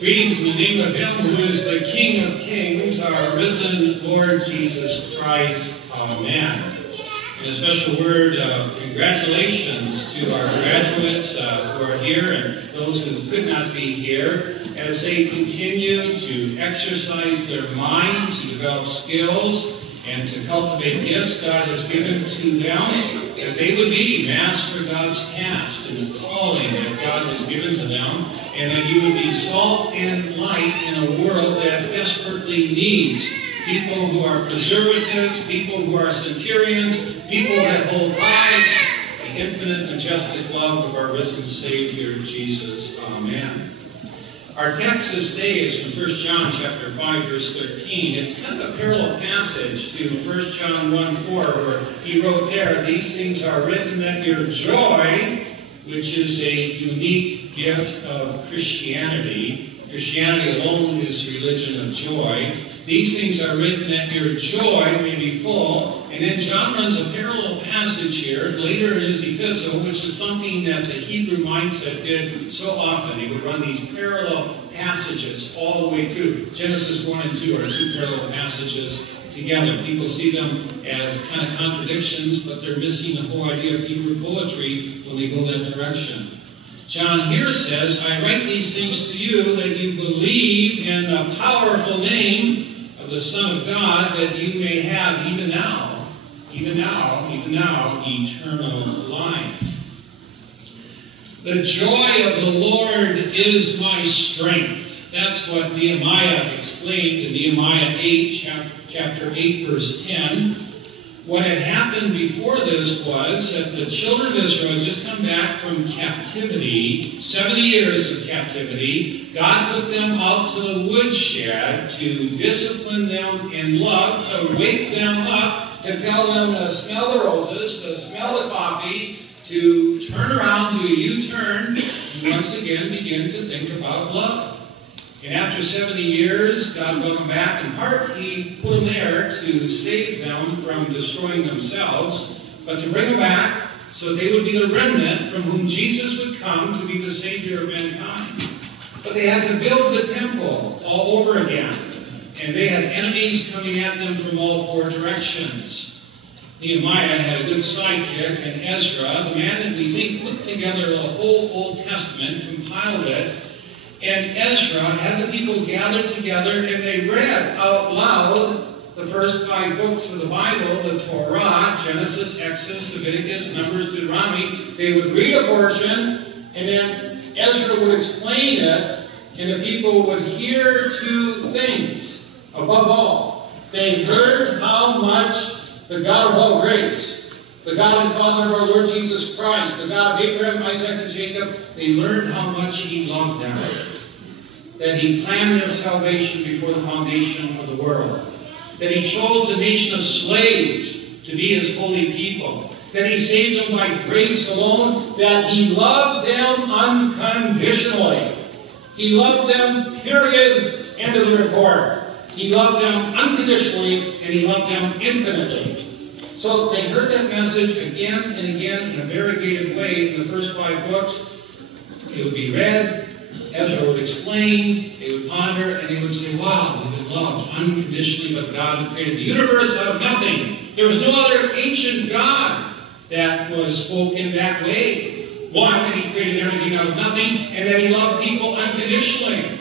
Greetings in the name of Him who is the King of Kings, our risen Lord Jesus Christ. Amen. And a special word of congratulations to our graduates who are here and those who could not be here as they continue to exercise their mind, to develop skills, and to cultivate gifts God has given to them, that they would be masked for God's task and the calling that God has given to them, and that you would be salt and light in a world that desperately needs people who are preservatives, people who are centurions, people that hold high the infinite majestic love of our risen Savior, Jesus. Amen. Our text this day is from 1 John chapter 5, verse 13. It's kind of a parallel passage to 1 John 1:4, where he wrote there, "These things are written that your joy," which is a unique gift of Christianity. Christianity alone is religion of joy. "These things are written that your joy may be full." And then John runs a parallel passage here later in his epistle, which is something that the Hebrew mindset did so often. He would run these parallel passages all the way through. Genesis 1 and 2 are two parallel passages together. People see them as kind of contradictions, but they're missing the whole idea of Hebrew poetry when they go that direction. John here says, "I write these things to you that you believe in the powerful name of the Son of God, that you may have even now, eternal life." The joy of the Lord is my strength. That's what Nehemiah explained in Nehemiah 8, chapter 8, verse 10. What had happened before this was that the children of Israel had just come back from captivity, 70 years of captivity. God took them out to the woodshed to discipline them in love, to wake them up, to tell them to smell the roses, to smell the coffee, to turn around, do a U-turn, and once again begin to think about love. And after 70 years, God brought them back. In part, He put them there to save them from destroying themselves, but to bring them back so they would be the remnant from whom Jesus would come to be the Savior of mankind. But they had to build the temple all over again. And they had enemies coming at them from all four directions. Nehemiah had a good sidekick, and Ezra, the man that we think put together the whole Old Testament, compiled it. And Ezra had the people gathered together, and they read out loud the first 5 books of the Bible, the Torah, Genesis, Exodus, Leviticus, Numbers, Deuteronomy. They would read a portion, and then Ezra would explain it, and the people would hear 2 things. Above all, they heard how much the God of all grace, the God and Father of our Lord Jesus Christ, the God of Abraham, Isaac, and Jacob, they learned how much He loved them. That He planned their salvation before the foundation of the world. That He chose a nation of slaves to be His holy people. That He saved them by grace alone. That He loved them unconditionally. He loved them, period, end of the report. He loved them unconditionally, and He loved them infinitely. So they heard that message again and again in a variegated way in the first 5 books. It would be read, Ezra would explain, they would ponder, and they would say, wow, we've been loved unconditionally by God who created the universe out of nothing. There was no other ancient God that was spoken that way. One, that He created everything out of nothing, and that He loved people unconditionally.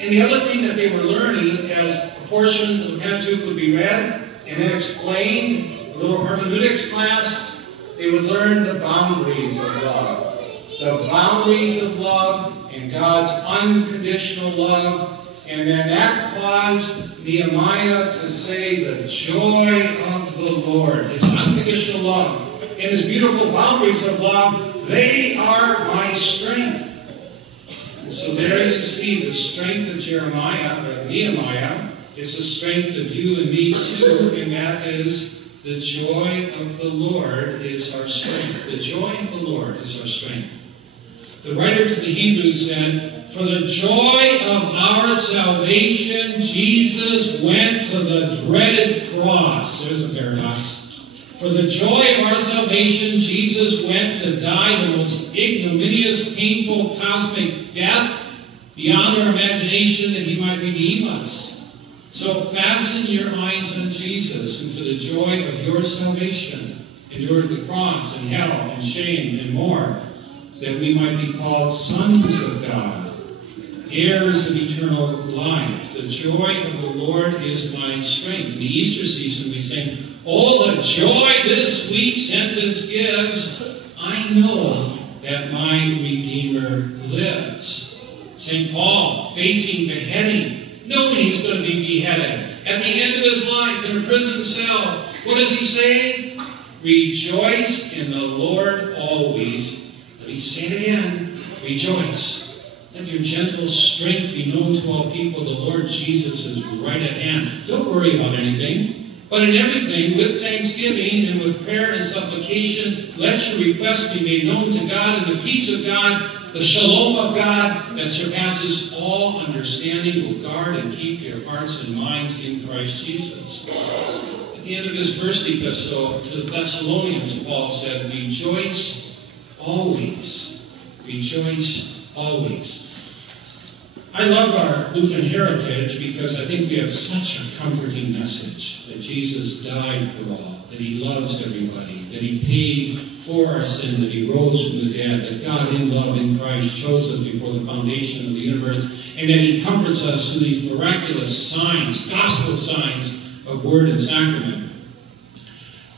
And the other thing that they were learning as a portion of the Pentateuch would be read and then explained, a little hermeneutics class, they would learn the boundaries of love. The boundaries of love and God's unconditional love. And then that caused Nehemiah to say the joy of the Lord, His unconditional love, and His beautiful boundaries of love, they are my strength. So there you see the strength of Nehemiah. It's the strength of you and me too, and that is the joy of the Lord is our strength. The joy of the Lord is our strength. The writer to the Hebrews said, "For the joy of our salvation, Jesus went to the dreaded cross." There's a paradox. For the joy of our salvation, Jesus went to die the most ignominious, painful, cosmic death beyond our imagination, that he might redeem us. So fasten your eyes on Jesus, who for the joy of your salvation endured the cross and hell and shame and more, that we might be called sons of God, heirs of eternal life. The joy of the Lord is my strength. In the Easter season we sing, "Oh, the joy this sweet sentence gives, I know that my Redeemer lives." St. Paul, facing beheading, knowing he's going to be beheaded, at the end of his life in a prison cell, what does he say? "Rejoice in the Lord always." Let me say it again. Rejoice. Let your gentle strength be known to all people. The Lord Jesus is right at hand. Don't worry about anything, but in everything, with thanksgiving and with prayer and supplication, let your requests be made known to God, and the peace of God, the shalom of God that surpasses all understanding, will guard and keep your hearts and minds in Christ Jesus. At the end of his first epistle to the Thessalonians, Paul said, "Rejoice always." Rejoice always. I love our Lutheran heritage because I think we have such a comforting message that Jesus died for all, that he loves everybody, that he paid for our sin, that he rose from the dead, that God in love in Christ chose us before the foundation of the universe, and that he comforts us through these miraculous signs, gospel signs of word and sacrament.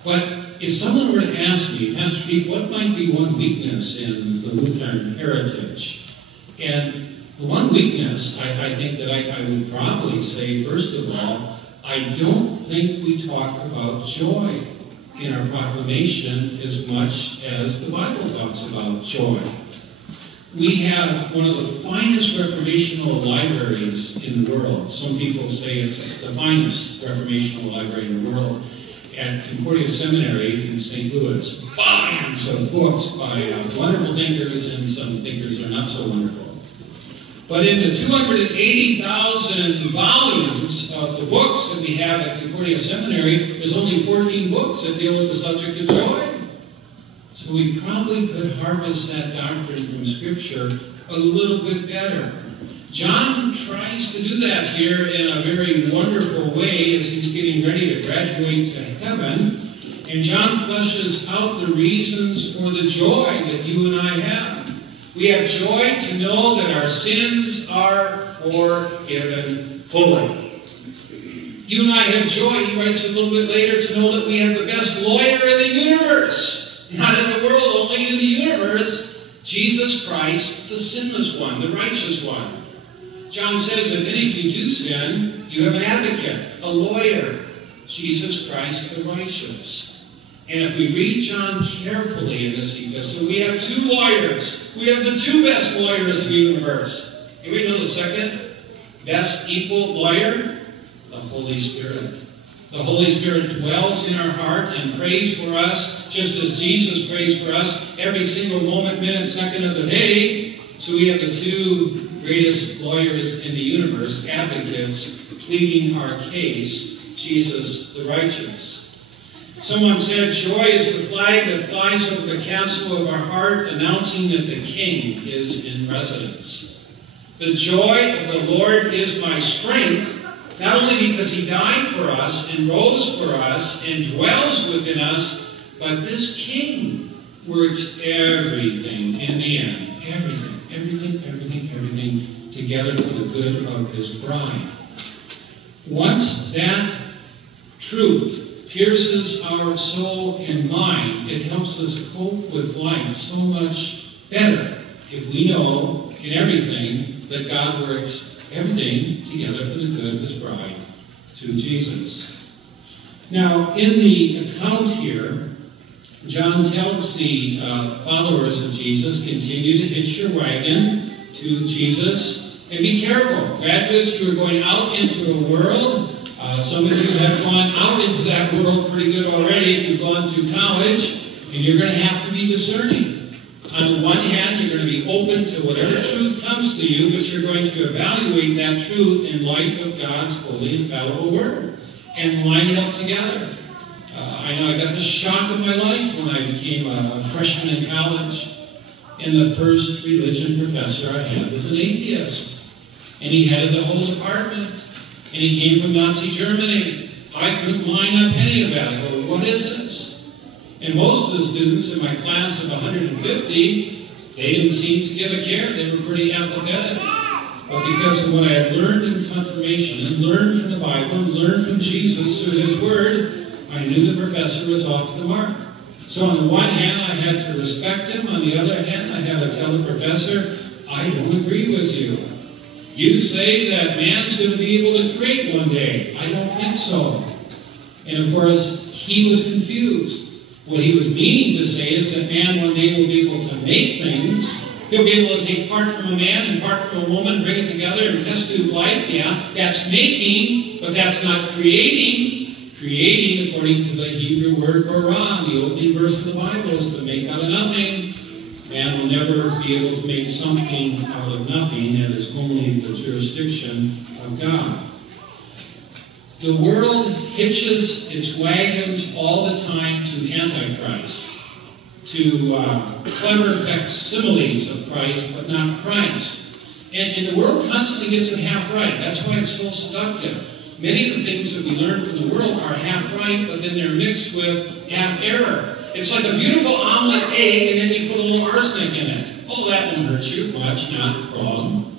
But if someone were to ask me, Pastor Pete, what might be one weakness in the Lutheran heritage? And the one weakness, I think that I would probably say, first of all, I don't think we talk about joy in our proclamation as much as the Bible talks about joy. We have one of the finest reformational libraries in the world. Some people say it's the finest reformational library in the world. At Concordia Seminary in St. Louis, volumes of books by wonderful thinkers, and some thinkers are not so wonderful. But in the 280,000 volumes of the books that we have at Concordia Seminary, there's only 14 books that deal with the subject of joy. So we probably could harvest that doctrine from Scripture a little bit better. John tries to do that here in a very wonderful way as he's getting ready to graduate to heaven. And John fleshes out the reasons for the joy that you and I have. We have joy to know that our sins are forgiven fully. You and I have joy, he writes a little bit later, to know that we have the best lawyer in the universe. Not in the world, only in the universe. Jesus Christ, the sinless one, the righteous one. John says, if any of you do sin, you have an advocate, a lawyer, Jesus Christ the righteous. And if we read John carefully in this epistle, we have two lawyers. We have the two best lawyers in the universe. And we know the second best equal lawyer? The Holy Spirit. The Holy Spirit dwells in our heart and prays for us, just as Jesus prays for us every single moment, minute, second of the day. So we have the two greatest lawyers in the universe, advocates, pleading our case, Jesus the righteous. Someone said, joy is the flag that flies over the castle of our heart, announcing that the King is in residence. The joy of the Lord is my strength, not only because he died for us and rose for us and dwells within us, but this King works everything in the end. Everything together for the good of his bride. Once that truth pierces our soul and mind, it helps us cope with life so much better if we know in everything that God works everything together for the good of his bride through Jesus. Now, in the account here, John tells the followers of Jesus, continue to hitch your wagon to Jesus, and be careful. Graduates, you are going out into a world. Some of you have gone out into that world pretty good already if you've gone through college, and you're going to have to be discerning. On the one hand, you're going to be open to whatever truth comes to you, but you're going to evaluate that truth in light of God's holy, infallible word and line it up together. I know I got the shock of my life when I became a freshman in college, and the first religion professor I had was an atheist. And he headed the whole department. And he came from Nazi Germany. I couldn't line up any of that. I go, what is this? And most of the students in my class of 150, they didn't seem to give a care. They were pretty apathetic. But because of what I had learned in confirmation, and learned from the Bible, and learned from Jesus through His Word, I knew the professor was off the mark. So on the one hand, I had to respect him. On the other hand, I had to tell the professor, I don't agree with you. You say that man's going to be able to create one day. I don't think so. And of course, he was confused. What he was meaning to say is that man one day will be able to make things. He'll be able to take part from a man and part from a woman, bring it together and test tube life. Yeah, that's making, but that's not creating. Creating, according to the Hebrew word bara, the opening verse of the Bible, is to make out of nothing. Man will never be able to make something out of nothing. That is only the jurisdiction of God. The world hitches its wagons all the time to Antichrist, to clever facsimiles of Christ, but not Christ. And the world constantly gets it half right. That's why it's so seductive. Many of the things that we learn from the world are half right, but then they're mixed with half error. It's like a beautiful omelet egg, and then you put a little arsenic in it. Oh, that won't hurt you much, not wrong.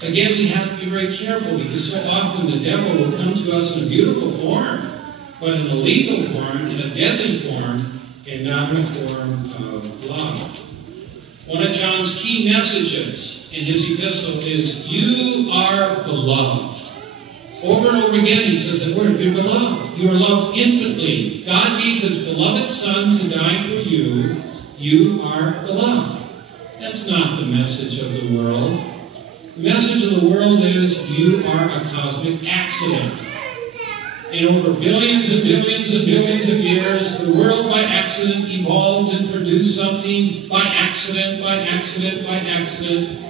Again, we have to be very careful, because so often the devil will come to us in a beautiful form, but in a lethal form, in a deadly form, and not in a form of love. One of John's key messages in his epistle is, you are beloved. Over and over again, he says that word, you're beloved. You are loved infinitely. God gave His beloved Son to die for you. You are beloved. That's not the message of the world. The message of the world is, you are a cosmic accident. And over billions and billions and billions of years, the world by accident evolved and produced something by accident, by accident, by accident,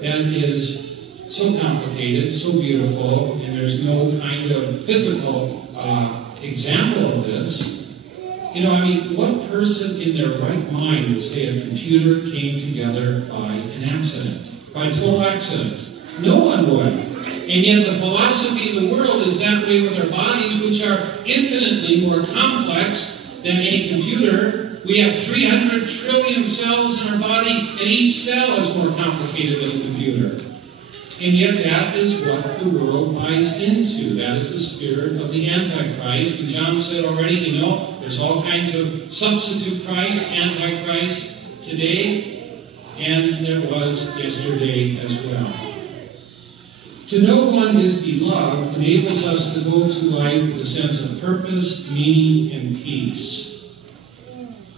that is so complicated, so beautiful, and there's no kind of physical example of this. You know, I mean, what person in their right mind would say a computer came together by an accident, by a total accident? No one would. And yet the philosophy of the world is that way with our bodies, which are infinitely more complex than any computer. We have 300 trillion cells in our body, and each cell is more complicated than a computer. And yet that is what the world buys into. That is the spirit of the Antichrist. And John said already, you know, there's all kinds of substitute Christ, Antichrist today, and there was yesterday as well. To know one is beloved enables us to go through life with a sense of purpose, meaning, and peace.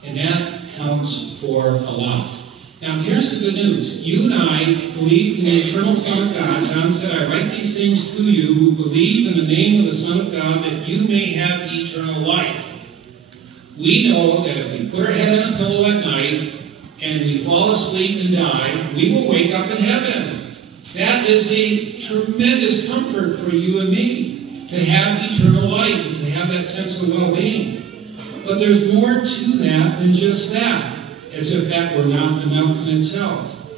And that counts for a lot. Now, here's the good news. You and I believe in the eternal Son of God. John said, I write these things to you who believe in the name of the Son of God, that you may have eternal life. We know that if we put our head on a pillow at night and we fall asleep and die, we will wake up in heaven. That is a tremendous comfort for you and me, to have eternal life and to have that sense of well-being. But there's more to that than just that. As if that were not enough in itself.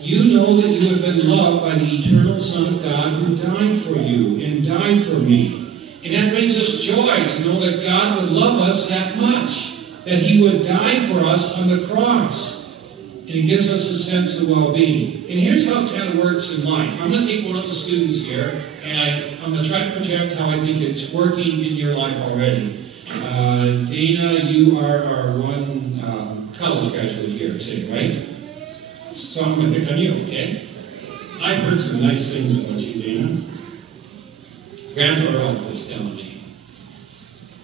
You know that you have been loved by the eternal Son of God who died for you and died for me. And that brings us joy to know that God would love us that much, that He would die for us on the cross. And it gives us a sense of well-being. And here's how it kind of works in life. I'm going to take one of the students here, and I'm going to try to project how I think it's working in your life already. Dana, you are our one college graduate here too, right? So I'm going to pick on you, okay? I've heard some nice things about you, Dana. Grandpa Ralph was telling me,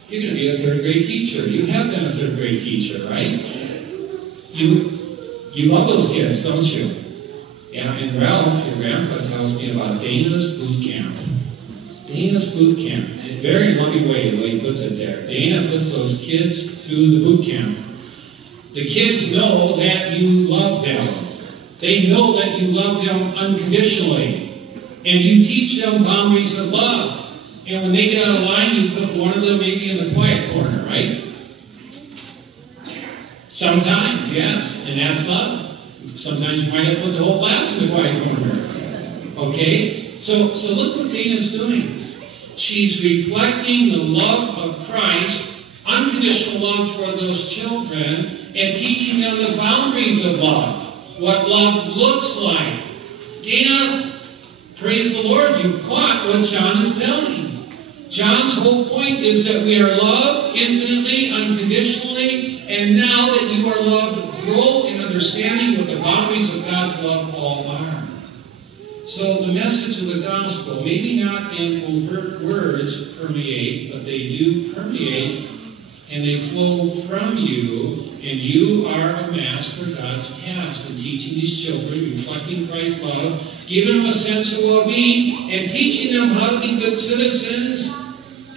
you're going to be a third grade teacher. You have been a third grade teacher, right? You love those kids, don't you? Yeah, and Ralph, your grandpa, tells me about Dana's boot camp. Dana's boot camp. In a very loving way, the way he puts it there. Dana puts those kids through the boot camp. The kids know that you love them. They know that you love them unconditionally. And you teach them boundaries of love. And when they get out of line, you put one of them maybe in the quiet corner, right? Sometimes, yes. And that's love. Sometimes you might have put the whole class in the quiet corner. Okay? So look what Dana's doing. She's reflecting the love of Christ, unconditional love toward those children, and teaching them the boundaries of love, what love looks like. Dana, praise the Lord, you caught what John is telling. John's whole point is that we are loved infinitely, unconditionally, and now that you are loved, grow in understanding what the boundaries of God's love all are. So the message of the gospel, maybe not in overt words permeate, but they do permeate, and they flow from you, and you are a mask for God's task in teaching these children, reflecting Christ's love, giving them a sense of well-being, and teaching them how to be good citizens,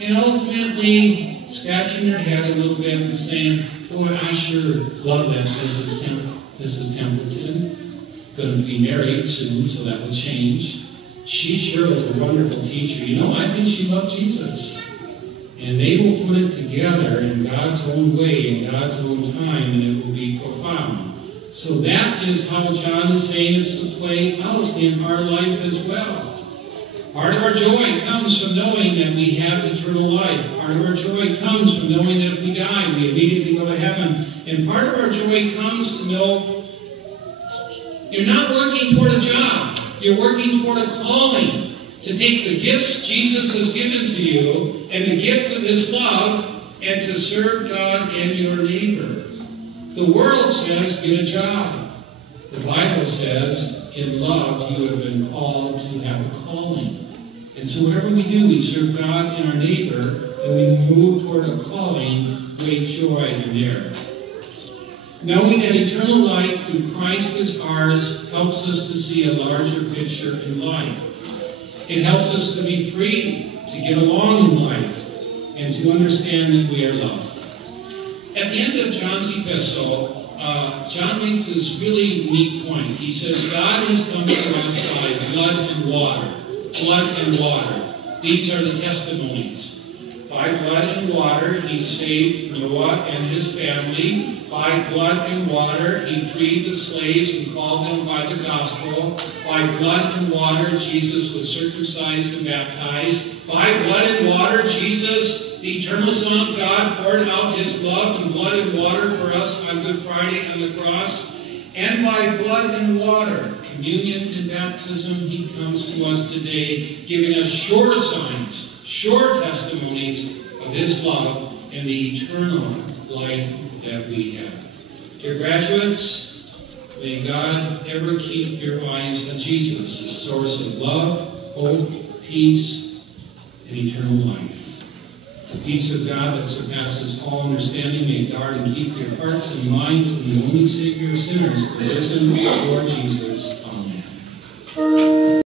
and ultimately scratching their head a little bit and saying, boy, I sure love that Mrs. Templeton. Going to be married soon, so that will change. She sure is a wonderful teacher. You know, I think she loved Jesus. And they will put it together in God's own way, in God's own time, and it will be profound. So that is how John is saying it's to play out in our life as well. Part of our joy comes from knowing that we have eternal life. Part of our joy comes from knowing that if we die, we immediately go to heaven. And part of our joy comes to know you're not working toward a job. You're working toward a calling to take the gifts Jesus has given to you and the gift of His love and to serve God and your neighbor. The world says, get a job. The Bible says, in love, you have been called to have a calling. And so whatever we do, we serve God and our neighbor, and we move toward a calling, great joy in there. Knowing that eternal life through Christ is ours helps us to see a larger picture in life. It helps us to be free, to get along in life, and to understand that we are loved. At the end of John's epistle, John makes this really neat point. He says, God has come to us by blood and water. Blood and water. These are the testimonies. By blood and water, He saved Noah and his family. By blood and water, He freed the slaves and called them by the gospel. By blood and water, Jesus was circumcised and baptized. By blood and water, Jesus, the eternal Son of God, poured out His love and blood and water for us on Good Friday on the cross. And by blood and water, communion and baptism, He comes to us today, giving us sure signs, sure testimonies of His love and the eternal life that we have. Dear graduates, may God ever keep your eyes on Jesus, the source of love, hope, peace, and eternal life. The peace of God that surpasses all understanding may guard and keep your hearts and minds in the only Savior of sinners, the risen Lord Jesus. Amen.